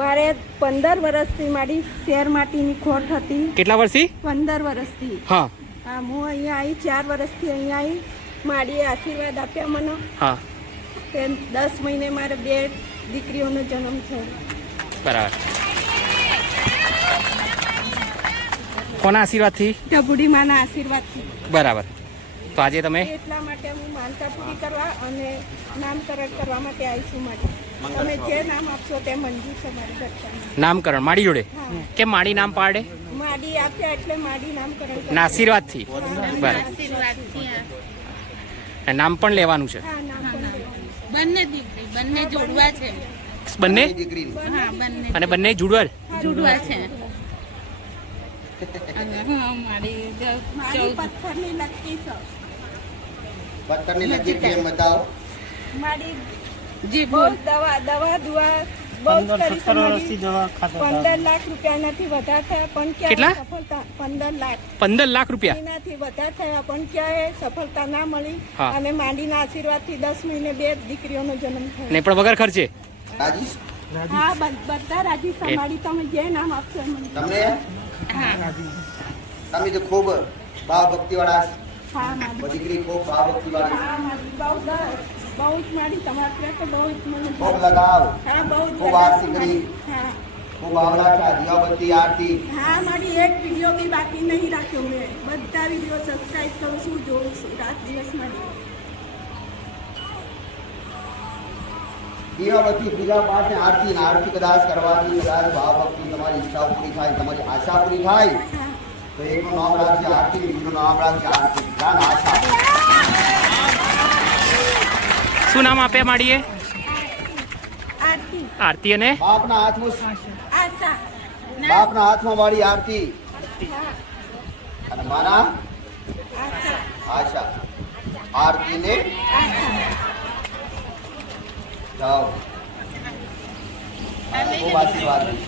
મારે 15 વર્ષથી મારી શેર માટીની ખોટ હતી. કેટલા વર્ષથી? 15 વર્ષથી. હા હા, હું અહીંયા આવી 4 વર્ષથી અહીંયા આવી. મારીએ આશીર્વાદ આપ્યા મને. હા, કે 10 મહિને મારે 2 દીકરીઓનો જન્મ થયો. બરાબર. કોના આશીર્વાદથી? ઢબુડી માના આશીર્વાદથી. બરાબર. તો આજે તમે એટલા માટે હું માનતા પૂરી કરવા અને નામકરણ કરવા માટે આવી છું. માટે તમે જે નામ આપશો તે મંજૂર છે મારી ઘરથી. નામકરણ માડી જોડે? કેમ માડી નામ પાડે? માડી આપ્યા એટલે માડી નામકરણ કરવા. ના, આશીર્વાદથી. બરાબર. નામ પણ લેવાનું છે? હા, નામ પણ લેવાનું. બંને દીકરી, બંને જોડવા છે. બંને? હા, બંને અને બંને જુડવા? જોડવા છે. અને હા, મારી મારી પથ્થરની લકી છે. પથ્થરની લકી કેમ બતાવો? મારી જી બહુ બોલ. દવા દુઆ બહુ જ કરી છે. 15 લાખ રૂપિયા નથી વધારે થયા પણ કેટલા? ક્યાંય સફળતા 15 લાખ 15 લાખ રૂપિયા એનાથી વધારે થયા પણ ક્યાંય સફળતા ના મળી. હા. અને માંડીના આશીર્વાદથી 10 મહિને 2 દીકરીઓનો જન્મ થયો. ને પણ વગર ખર્ચે? રાજીશ હા, બધા રાજી સંભાળી તમે જે નામ આપશો એ મને. તમને હા, તમે તો ખૂબ ભાવ ભક્તિ વાળા હા, મારી દીકરી, ખૂબ ભાવ ભક્તિ વાળી, હા, મારી બહુ જ મારી તમારા પ્રત્યે તો બહુ જ મને ખૂબ લગાવ, હા, બહુ જ ખૂબ આરતી કરી, હા, ખૂબ આવડા છે, દીવાબત્તી આરતી. હા, મારી એક વિડીયો બી બાકી નહીં રાખ્યો. મેં બધા વિડીયો સબસ્ક્રાઇબ કરું છું, જોઉં છું રાત દિવસ મારી. દીવાબત્તી પૂજા પાઠ ને આરતી ને આરતી કદાચ કરવાથી કદાચ ભાવ ભક્તિ તમારી ઈચ્છા પૂરી થાય, તમારી આશા પૂરી થાય હા, તો એકનું નામ રાખજે આરતી, બીજું નામ રાખજે આરતી. ધ્યાન આશા. શું નામ આપ્યા માડીએ? આરતી આરતી અને બાપના હાથમાં આશા. બાપના હાથમાં વાળી આરતી હા, અને મારા આશા આશા. આરતી ને જાઓ. ખૂબ આશીર્વાદ દઈશ.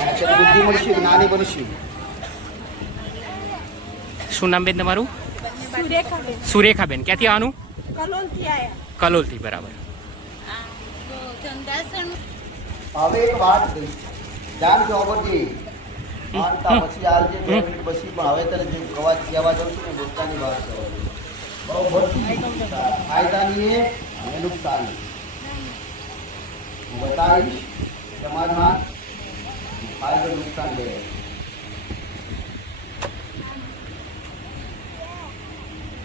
અને છે બુદ્ધિ મળશે, જ્ઞાની બનશે. શું નામ બેન તમારું? સુરેખાબેન સુરેખાબેન. ક્યાંથી આવવાનું? કલોલથી આયા. કલોલથી. બરાબર. ચંદાસણ હવે એક વાત કહીશ, ધ્યાન જો અવરજી માનતા પછી આવજે 2 મિનિટ પછી, પણ હવે તને જે કહેવા જાઉં છું ને બોલતાની વાત કરવાની. બહુ મોટી ફાયદાની અને નુકસાન હું બતાવીશ. સમાધાન ફાયદો નુકસાન બે.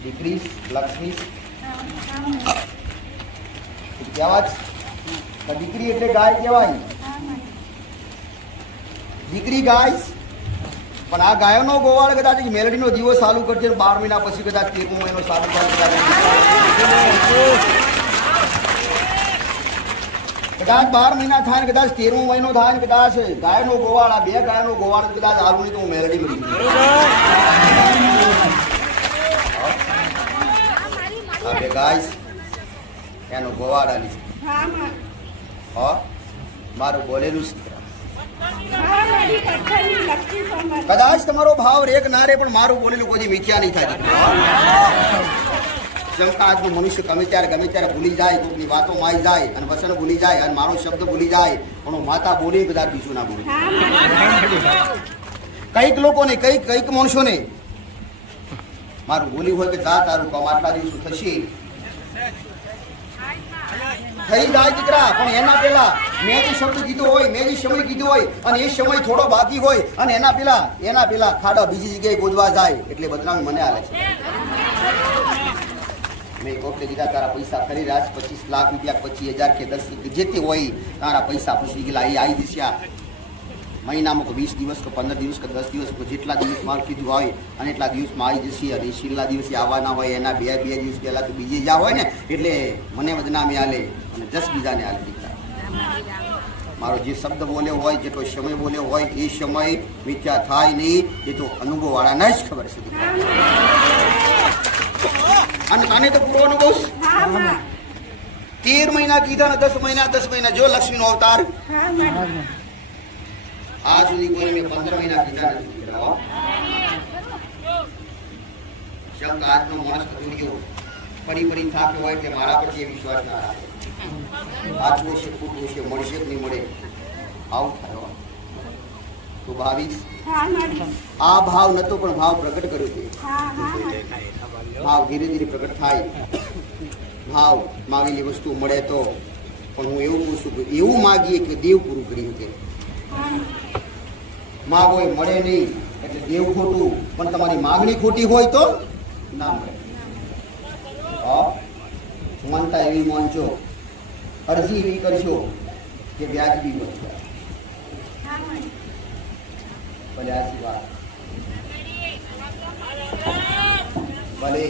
દીકરી લક્ષ્મી કહેવાય. દીકરી એટલે ગાય કહેવાય. દીકરી ગાય, પણ આ ગાયોનો ગોવાળ કદાચ મેલડીનો દિવસ ચાલુ કરશે 12 મહિના પછી કદાચ 13મો મહિનો ચાલુ કરશે. કદાચ 12 મહિના થાય ને કદાચ 13મો મહિનો થાય ને કદાચ ગાયનો ગોવાળ, આ 2 ગાયનો ગોવાળ કદાચ આવું નહીં તો હું મેલડી મળી આ 2 ગાય એનો ગોવાળ આલી. હા, માં. હા, મારું બોલેલું છે. હા, મારી પથ્થરની લકી છે મારી. કદાચ તમારો ભાવ રેક ના રે પણ મારું બોલેલું કોઈ મિથ્યા નહીં થાય. જેમ કે આજનું મનુષ્ય ગમે ત્યારે ભૂલી જાય, કોઈની વાતો માઈ જાય અને વચન ભૂલી જાય અને મારો શબ્દ ભૂલી જાય, પણ હું માતા બોલી કદાચ બીજું ના બોલી. હા, માં. કઈક લોકોને કઈક માણસોને મારું બોલી હોય કે જા તારું કામ આટલા દિવસો થશે થઈ જાય દીકરા, પણ એના પેલા મેં જે શબ્દ કીધો હોય, મેં જે સમય કીધો હોય અને એ સમય થોડો બાકી હોય અને એના પેલા ખાડા બીજી જગ્યાએ ગોદવા જાય એટલે બદનામી મને આલે છે. મેં કોકને કીધા તારા પૈસા ખરી રાજ 25 લાખ રૂપિયા 25,000 કે 10 જેતે હોય તારા પૈસા પછી ગયેલા એ આવી જશે. મહિનામાં કે 20 દિવસ કે 15 દિવસ કે 10 દિવસ જેટલા દિવસ મારું કીધું હોય અને એટલા દિવસમાં આવી જશે. અને છેલ્લા દિવસે આવવાના હોય એના બે દિવસ પહેલા તો બીજે જ્યાં હોય ને એટલે મને બદનામી આલે અને 10 બીજાને આલે. દીકરા મારો જે શબ્દ બોલ્યો હોય, જેટલો સમય બોલ્યો હોય એ સમય મિથ્યા થાય નહીં. એ તો અનુભવવાળાને જ ખબર છે. અને આને તો પૂરો અનુભવ છે. હા, માં. 13 મહિના કીધા ને 10 મહિના જો લક્ષ્મીનો અવતાર. હા, માં. આ સુધી કોઈ મેં 15 મહિના કીધા નથી. શબ્દ આજનો માણસ જોડ્યો પડી થાકે હોય એટલે મારા પર જે વિશ્વાસ ના રાખે. સાચું છે ખોટું છે મળશે કે નહીં મળે આવું થાય. તો 22 હા મળી. આ ભાવ નતો પણ ભાવ પ્રગટ કર્યો છે. હા મળી. ભાવ ધીરે ધીરે પ્રગટ થાય. ભાવ માગેલી વસ્તુ મળે તો પણ હું એવું પૂછું કે એવું માગીએ કે દેવ પૂરું કરી શકે. માગો એ મળે નહીં એટલે દેવ ખોટું, પણ તમારી માગણી ખોટી હોય તો ના મળે. માનતા એવી માનજો, અરજી એવી કરશો કે વ્યાજબી બનશો. ભલે આશીર્વાદ ભલે.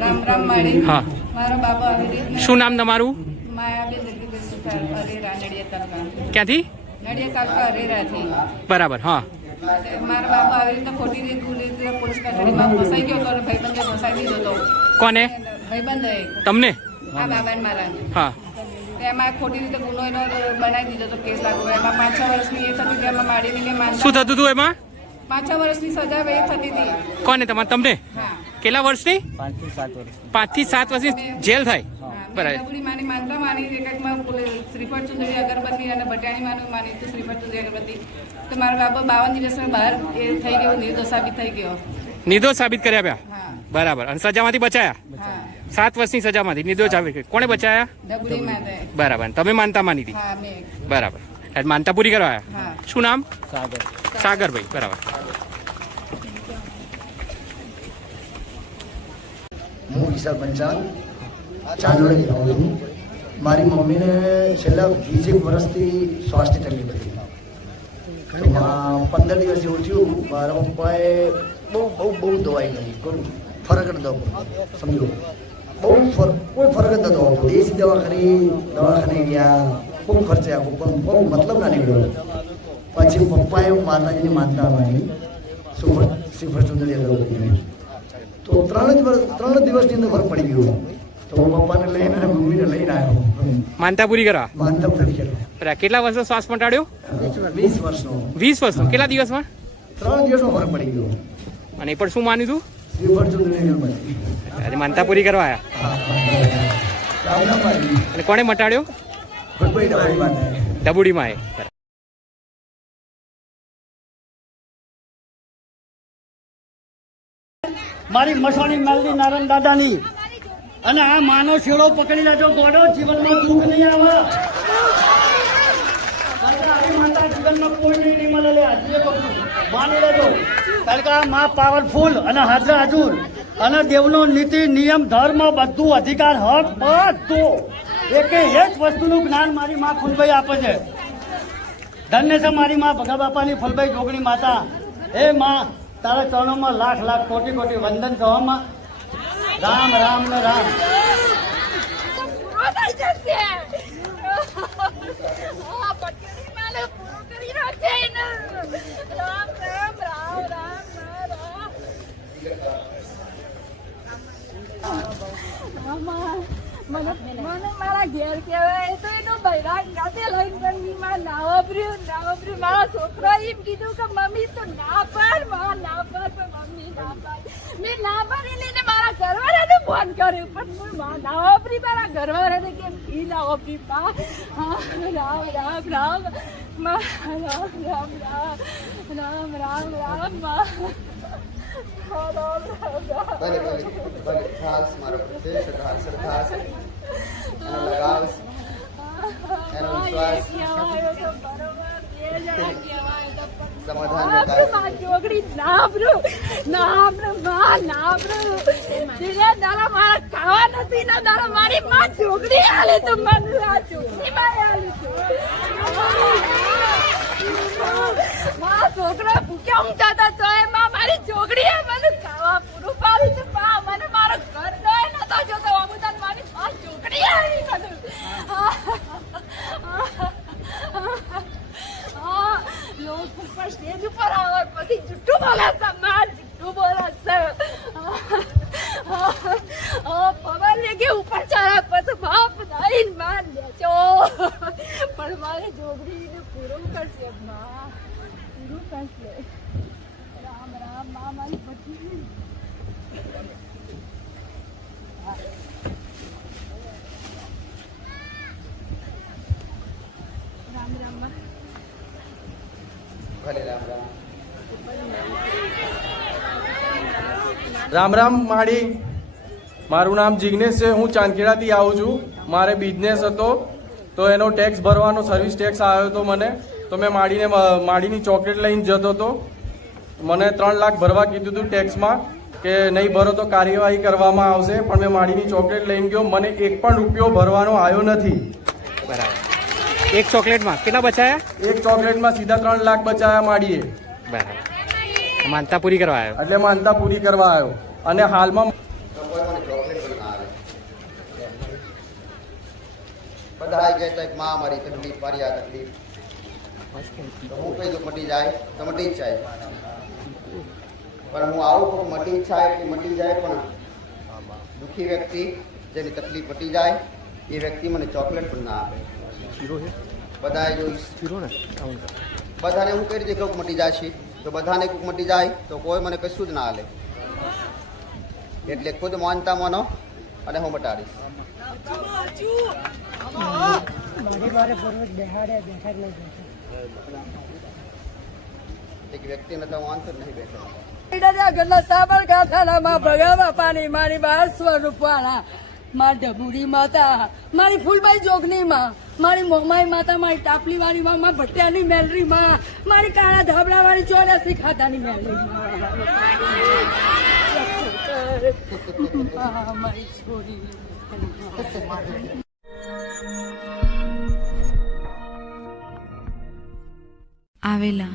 રામ રામ માડી. હા. મારો બાબો આવી રીતના શું નામ તમારું? માયાબેન જગદીશ સુથાર, અરેરા, નડિયાદ તાલુકા. ક્યાંથી? નડિયાદ તાલુકા અરેરાથી. બરાબર. હા. મારો બાબો આવી રીતે ખોટી રીતે પોલીસ કસ્ટડીમાં ફસાઈ ગયો હતો અને ભાઈબંધે ફસાઈ દીધો હતો. કોને? ભાઈબંધે. તમને? આ બાબાને મારા. હા. એમાં ખોટી રીતે ગુનો એનો બનાવી દીધો હતો, કેસ લાગ્યો. એમાં 5-6 વર્ષની એ થતી હતી. એમાં માડીને મેં માનતા શું થતું હતું એમાં? 5-6 વર્ષની સજા એ થતી હતી. કોને? તમારે? તમને? હા. કેટલા વર્ષની? 5 થી 7 વર્ષની જેલ થાય. બરાબર. ડબુડી માની માનતા માની એકમાં શ્રીફળ ચુંદડી અગરબત્તી અને ભટિયાણી માનું માની તો શ્રીફળ ચુંદડી અગરબત્તી. તો મારો બાબો 52 દિવસમાં બહાર એ થઈ ગયો, નિર્દોષ સાબિત થઈ ગયો. નિર્દોષ સાબિત કર્યા પ્યા. હા. બરાબર. અને સજામાંથી બચાયા? હા. 7 વર્ષની સજામાંથી નિર્દોષ સાબિત કરી. કોણે બચાયા? ડબુડી માતે. બરાબર. તમે માનતા માની હતી? હા મેં. બરાબર. એટલે માનતા પૂરી કરવા આવ્યા? હા. શું નામ? સાગરભાઈ. બરાબર. હું વિશાલ પંચાલ ચાંદોડી રહું છું. મારી મમ્મીને છેલ્લા 20 વર્ષથી શ્વાસની તકલીફ હતી. તો 15 દિવસ જેવું થયું. મારા પપ્પાએ બહુ દવાઈ કરી, કોઈ ફરક નતો સમજો. કોઈ ફરક જ નતો આવતો. દેશી દવા કરી, દવાખાને ગયા, ખૂબ ખર્ચે આપ્યો પણ બહુ મતલબ ના નીકળ્યો. પછી પપ્પાએ માતાજીની માનતા માની શ્રીફળ ચુંદડી અગરબત્તીની. તો 3 દિવસની અંદર ફરક પડી ગયો. તો હું પપ્પાને લઈને અને મમ્મીને લઈને આવ્યો માનતા પૂરી કરવા. માનતા પૂરી કરવા. બરાબર. કેટલા વર્ષનો શ્વાસ મટાડ્યો? 20 વર્ષનો. 20 વર્ષનો. કેટલા દિવસમાં? 3 દિવસનો ફરક પડી ગયો. અને એ પણ શું માન્યું હતું? શ્રીફળ ચુંદડી અગરબત્તી. આજે માનતા પૂરી કરવા આવ્યા. રામ રામ મારી. અને કોણે મટાડ્યો? ભગવાઈ દવાઈ વાત. ડબુડીમાં એ. મારી મસાણી મેલડી નારાયણ દાદાની અને આ માનો શેડો પકડી લેજો. ગોડો જીવનમાં દુઃખ નહીં આવે. માતા જીવનમાં કોઈ નહીં મળે. આજે માની લેજો. કારણ કે આ માં પાવરફુલ અને હાજર હાજુર અને દેવનો નીતિ નિયમ ધર્મ બધું અધિકાર હક બધું એક વસ્તુનું જ્ઞાન મારી માં ફૂલભાઈ આપે છે. ધન્ય છે મારી માં ભગા બાપાની ફૂલભાઈ જોગણી માતા. હે માં તારા ચરણોમાં લાખ કોટી વંદન કરવામાં. રામ રામ ને રામ. મને મારા ઘેર કહેવાય તો એનો બૈરાગ ગાતે લઈને માં નાવબ્ર્યું મારા છોકરા એમ કીધું કે મમ્મી તું ના પાડ, માં ના પાડ, પણ મમ્મી ના પાડ. મેં ના પાડી લઈને મારા ઘરવાળાને ફોન કર્યો પણ હું માં નાવબ્રી મારા ઘરવાળાને કેમ ઈ નાવબ્રી પા. હા રામ રામ રામ માં રામ રામ રામ રામ રામ રામ માં. ભલે ખાસ મારો પ્રત્યે શ્રદ્ધા છે. એનો લગાવ છે. એનો વિશ્વાસ સમાધાન ચોકડી નાબરું મારા ખાવા નથી ના દાડા મારી માં ચોકડી આલે તો મને આ ચોકડી માં આલે છોકરા ભૂખ્યા ઊંઘતા હતા તો એમાં મારી ચોકડી મને ખાવા પૂરું પાડી છે. મને મારો ઘર દોય નતો જોતો અમુદાન મારી ચોકડી આવી મને. લોકો ઉપર સ્ટેજ ઉપર આવે પછી જુઠ્ઠું બોલે છે, જુઠ્ઠું બોલે છે. પવન કે ઉપર ચડે પણ મારી છોકરીને પૂરું કરશે માં, પૂરું કરશે. રામ રામ માં મારી બધી. રામ રામ માં. ભલે રામ રામ. રામ રામ માડી, મારું નામ જિગ્નેશ છે. હું ચાંદખેડાથી આવું છું. મારે બિઝનેસ હતો તો એનો ટેક્સ ભરવાનો સર્વિસ ટેક્સ આવ્યો હતો મને. તો મેં માડીની ચોકલેટ લઈને જતો હતો. મને 3 લાખ ભરવા કીધું હતું ટેક્સમાં કે નહીં ભરો તો કાર્યવાહી કરવામાં આવશે. પણ મેં માડીની ચોકલેટ લઈને ગયો, મને 1 પણ રૂપિયો ભરવાનો આવ્યો નથી. બરાબર. એક ચોકલેટમાં કેટલા બચાયા? એક ચોકલેટમાં સીધા 3 લાખ બચાયા માડીએ. બરાબર. માનતા પૂરી કરવા આવ્યો. એટલે માનતા પૂરી કરવા આવ્યો. અને હાલમાં તો કોઈ મને ચોકલેટ પણ ના આવે. બધા આવી જાય તો માં મારી તકલીફ, મારી આ તકલીફ, તો હું કહી દઉં મટી જાય તો મટી જ જાય. પણ હું આવું કહું મટી જ જાય એટલે મટી જાય. પણ દુઃખી વ્યક્તિ જેની તકલીફ મટી જાય એ વ્યક્તિ મને ચોકલેટ પણ ના આપે. બધાએ જોઈશ બધાને હું કઈ રીતે કોઈક મટી જાય છે, તો બધાને કોઈક મટી જાય તો કોઈ મને કશું જ ના હાલે. એટલે ખુદ માનતા માનો અને હું મટાડીશ. એક વ્યક્તિને તો વાંધો જ નહીં બેઠો. સાબરકાંઠાના ભગાવા પાણી મારી 1200 રૂપિયા, મારી ઢબુડી માતા, મારી ફૂલબાઈ જોગની માં, મારી મોમાઈ માતા, મારી ટાપલી વાળી માં, મારી ભટ્ટિયાની મેલરી માં, મારી કાળા ધાબળા વાળી 84 ખાતાની મેલરી માં, મારી છોરી. આવેલા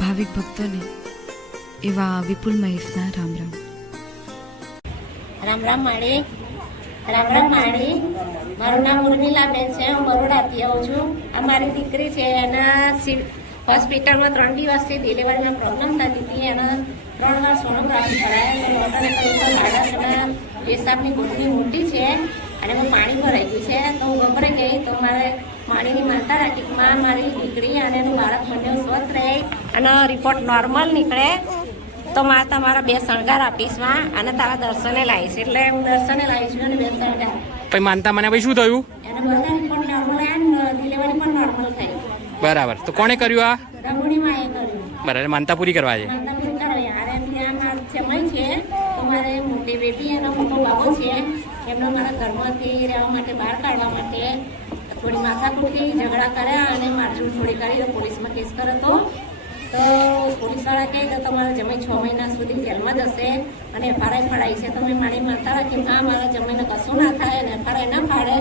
ભાવિક ભક્તોને એવા વિપુલ મહેશના રામ રામ. રામ રામ માળી. રામ રામ માળી. મારું નામ ઉર્મિલાબેન છે. હું બરોડાથી આવું છું. અમારી દીકરી છે એના હોસ્પિટલમાં 3 દિવસથી ડિલિવરીમાં પ્રોબ્લેમ થતી હતી. એને 3 વાર સોનોગ્રાફી કરાયા. બાળકના પેશાબની ગોઠવી મોટી છે અને એમાં પાણી ભરાઈ ગયું છે. તો હું ગભરાઈ ગઈ. તો મારે માણીની માતા રાટીકમાં મારી દીકરી અને એનું બાળક બંને સ્વસ્થ રહે અને રિપોર્ટ નોર્મલ નીકળે તો મારે તમારા 2 શણગાર આપીશમાં અને તારા દર્શને લાવીશ. એટલે હું દર્શને લાવીશ અને 2 શણગાર. પછી માનતા મને પછી શું થયું? એને બધા રિપોર્ટ નોર્મલ આવ્યા, ડિલિવરી પણ નોર્મલ થઈ. બરાબર. તો કોણે કર્યું આ? રઘુણીમાં એ કર્યું. બરાબર. માનતા પૂરી કરવા છે. માનતા પૂરી કરો યાર. એમ ત્યાં મારા જમાઈ છે તો મારે મોટી બેબી અને મોટો બાબો છે. એમને મારા ઘરમાંથી રહેવા માટે બહાર કાઢવા માટે થોડી માથાકૂટથી ઝઘડા કર્યા અને મારઝૂડ થોડી કરી તો પોલીસમાં કેસ કર્યો હતો. તો પોલીસવાળા કહે તો તમારા જમાઈ 6 મહિના સુધી જેલમાં જશે અને એફઆરઆઈ ફાડાઈ છે. તો મેં મારી માતા રાખી હા મારા જમાઈને કશું ના થાય અને એફઆરઆઈ ના ફાડે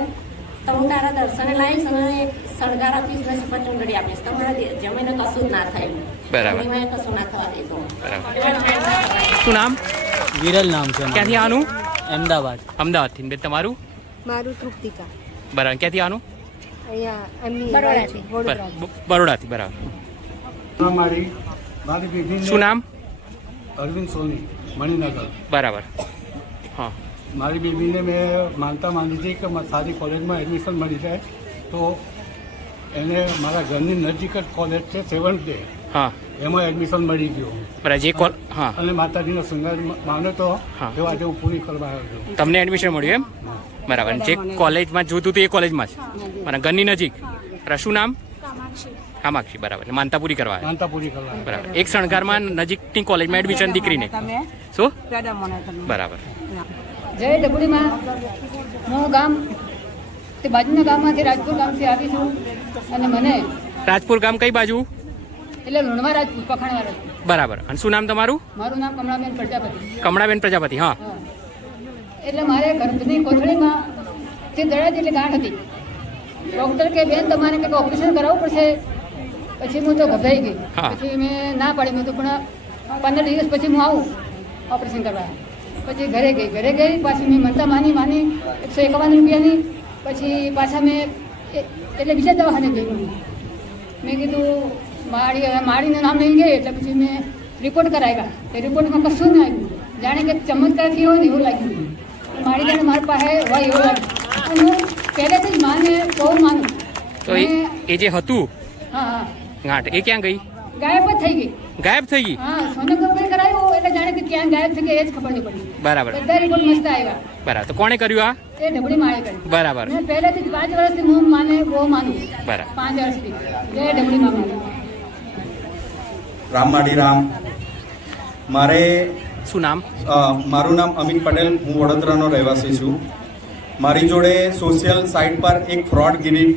તો હું તારા દર્શને લાવીશ અને શણગાર આપીશ ને સુપર ચૂંટણી આપીશ. તમારા જમાઈને કશું જ ના થાય. બરાબર. કશું ના થવા દેતો. શું નામ? વિરલ નામ છે. ક્યાંથી આનું? અમદાવાદ. અમદાવાદથી. બેન તમારું? મારું તૃપ્તિકા. બરાબર. ક્યાંથી આનું? બરોડાથી. બરાબર. મારી બેબીને શું નામ? અરવિંદ સોની, મણિનગર. બરાબર. હા. મારી બેબીને મેં માનતા માંગી હતી કે સારી કોલેજમાં એડમિશન મળી જાય તો એને મારા ઘરની નજીક જ કોલેજ છે 7th ડે. હા. એમાં એડમિશન મળી ગયું. બરાબર. જે હા. અને માતાજીનો શૃંગાર માન્યો તો હા. એવા આજે હું પૂરી કરવા આવ્યો છું. તમને એડમિશન મળ્યું એમ? બરાબર. જે કોલેજમાં જોતું હતું એ કોલેજમાં છે મારા ઘરની નજીક. શું નામ? કામાક્ષી. બરાબર. એટલે માનતા પૂરી કરવા આવ્યા. માનતા પૂરી કરવા. બરાબર. એક શણગારમાં નજીકની કોલેજમાં એડમિશન દીકરીને. શું? બરાબર. જય ડબુડીમાં હું ગામ તે બાજુના ગામમાંથી રાજપુર ગામથી આવી છું અને મને રાજપુર ગામ કઈ બાજુ? એટલે લુણવા રાજપુર, પખાણવા રાજપુર. બરાબર. અને શું નામ તમારું? મારું નામ કમળાબેન પ્રજાપતિ. કમળાબેન પ્રજાપતિ. હા. એટલે મારે ગર્ભની કોથળીમાં તે દડા જેટલી ગાંઠ હતી. ડૉક્ટર કે બેન તમારે કંઈક ઓપરેશન કરાવવું પડશે. પછી હું તો ગભરાઈ ગઈ. પછી મેં ના પાડી. મેં તો પણ 15 દિવસ પછી હું આવું ઓપરેશન કરવા. પછી ઘરે ગઈ પાછી મેં મનતા માની 151 રૂપિયાની. પછી પાછા મેં એટલે બીજા દવાખાને ગઈ. મેં કીધું માળીનું નામ લઈ ગઈ. એટલે પછી મેં રિપોર્ટ કરાવ્યા. એ રિપોર્ટમાં કશું ના આવ્યું. જાણે કે ચમત્કાર થયો હોય ને એવું લાગ્યું. મારી મારી પાસે હોય એવું લાગ્યું. અને પહેલેથી જ માને બહુ માનું. તો એ જે હતું હા હા ગાંઠ એ ક્યાં ગઈ? ગાયબ જ થઈ ગઈ. ગાયબ થઈ ગઈ? હા સોનોગ્રાફી કરાવ્યું એટલે જાણે કે ક્યાં ગાયબ થઈ ગઈ એ જ ખબર નહીં પડી. બરાબર બધા રિપોર્ટ મસ્ત આવ્યા. બરાબર. તો કોણે કર્યું આ? એ ઢબડી માળે કરી. બરાબર મેં પહેલેથી જ 5 વર્ષથી હું માને બહુ માનું. બરાબર. 5 વર્ષથી એ ઢબડી માં માનું. રામમાડી રામ. મારે શું નામ? મારું નામ અમિત પટેલ, હું વડોદરાનો રહેવાસી છું. મારી જોડે સોશિયલ સાઇટ પર એક ફ્રોડગીરી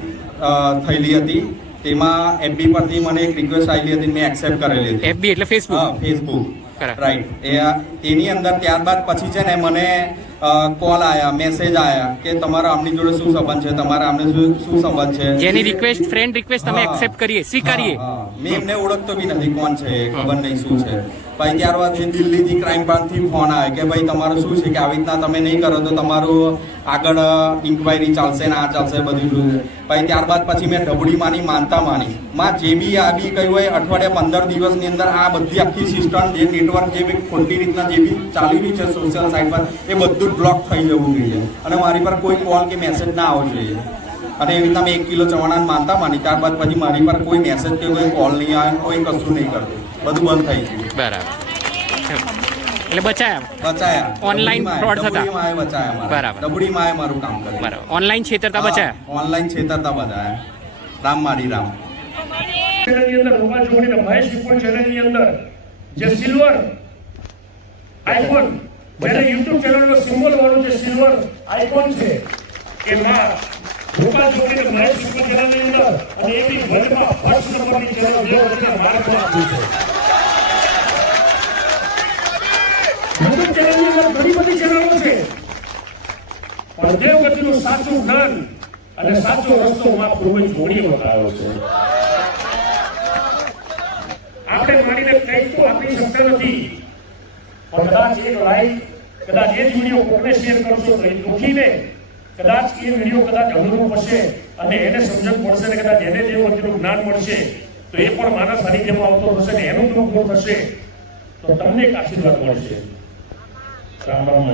થયેલી હતી. તેમાં એફબી પરથી મને એક રિક્વેસ્ટ આવેલી હતી, મેં એક્સેપ્ટ કરેલી હતી. એફબી એટલે ફેસબુક? હા, ફેસબુક. બરાબર. રાઈટ. એની અંદર ત્યારબાદ પછી છે ને મને કોલ આયા, મેસેજ આયા કે તમારા આમની જોડે શું સંબંધ છે, તમારા આમને શું સંબંધ છે. જેની રિક્વેસ્ટ ફ્રેન્ડ રિક્વેસ્ટ તમે એક્સેપ્ટ કરીએ, સ્વીકારીએ. મેં એમને ઓળખતો બી નથી કોણ છે, ખબર નહીં શું છે. ભાઈ ત્યારબાદ દિલ્હીથી ક્રાઇમ બ્રાન્ચથી ફોન આવે કે ભાઈ તમારું શું છે કે આવી રીતના તમે નહીં કરો તો તમારું આગળ ઇન્ક્વાયરી ચાલશે ને આ ચાલશે બધું શું. ભાઈ ત્યારબાદ પછી મેં ઢબડીમાંની માનતા માની માં જે બી આ બી કહ્યું હોય અઠવાડિયા 15 દિવસની અંદર આ બધી આખી સિસ્ટમ જે નેટવર્ક જે બી ખોટી રીતના જે બી ચાલી રહ્યું છે સોશિયલ સાઇટ પર એ બધું જ બ્લોક થઈ જવું જોઈએ અને મારી પર કોઈ કોલ કે મેસેજ ના આવવો જોઈએ. અને એવી રીતના મેં 1 કિલો ચવાણા માનતા માની. ત્યારબાદ પછી મારી પર કોઈ મેસેજ કે કોઈ કોલ નહીં આવે, કોઈ કશું નહીં કરતું, બધું બંધ થઈ ગયું. બરાબર. એટલે બચાયા ઓનલાઈન ફ્રોડ થતા. બરાબર. ડબડી માએ મારું કામ કર્યું. બરાબર. ઓનલાઈન છેતરતા બચાયા. ઓનલાઈન છેતરતા બચાયા. રામમાડી રામ. ચેનલની અંદર રૂપા જોડીને મહેશ વિપુલ ચેનલની અંદર જે સિલ્વર આઇકોન જેને YouTube ચેનલનો સિમ્બોલ વાળું જે સિલ્વર આઇકોન છે એ માં રૂપા જોડીને મહેશ વિપુલ ચેનલની અંદર અને એ બી વર્લ્ડમાં ફર્સ્ટ નંબરની ચેનલ જે વચ્ચે ભારતમાં આપી છે. YouTube ચેનલની અંદર ઘણી બધી ચેનલો છે પણ દેવગતિનું સાચું જ્ઞાન અને સાચો રસ્તો માં પૂર્વજ જોડી બતાવ્યો છે. આપણે માનીને કંઈ તો આપી શકતા નથી પણ કદાચ એક લાઈક, કદાચ એ જ વિડીયો કોઈને શેર કરશો તો એ દુઃખીને કદાચ એ વિડીયો કદાચ અનુરૂપ હશે અને એને સમજણ પડશે ને કદાચ એને દેવગતિનું જ્ઞાન મળશે તો એ પણ માનવ સાનિધ્યમાં આવતો થશે ને એનું દુઃખ થશે તો તમને એક આશીર્વાદ મળશે. રામ રામ.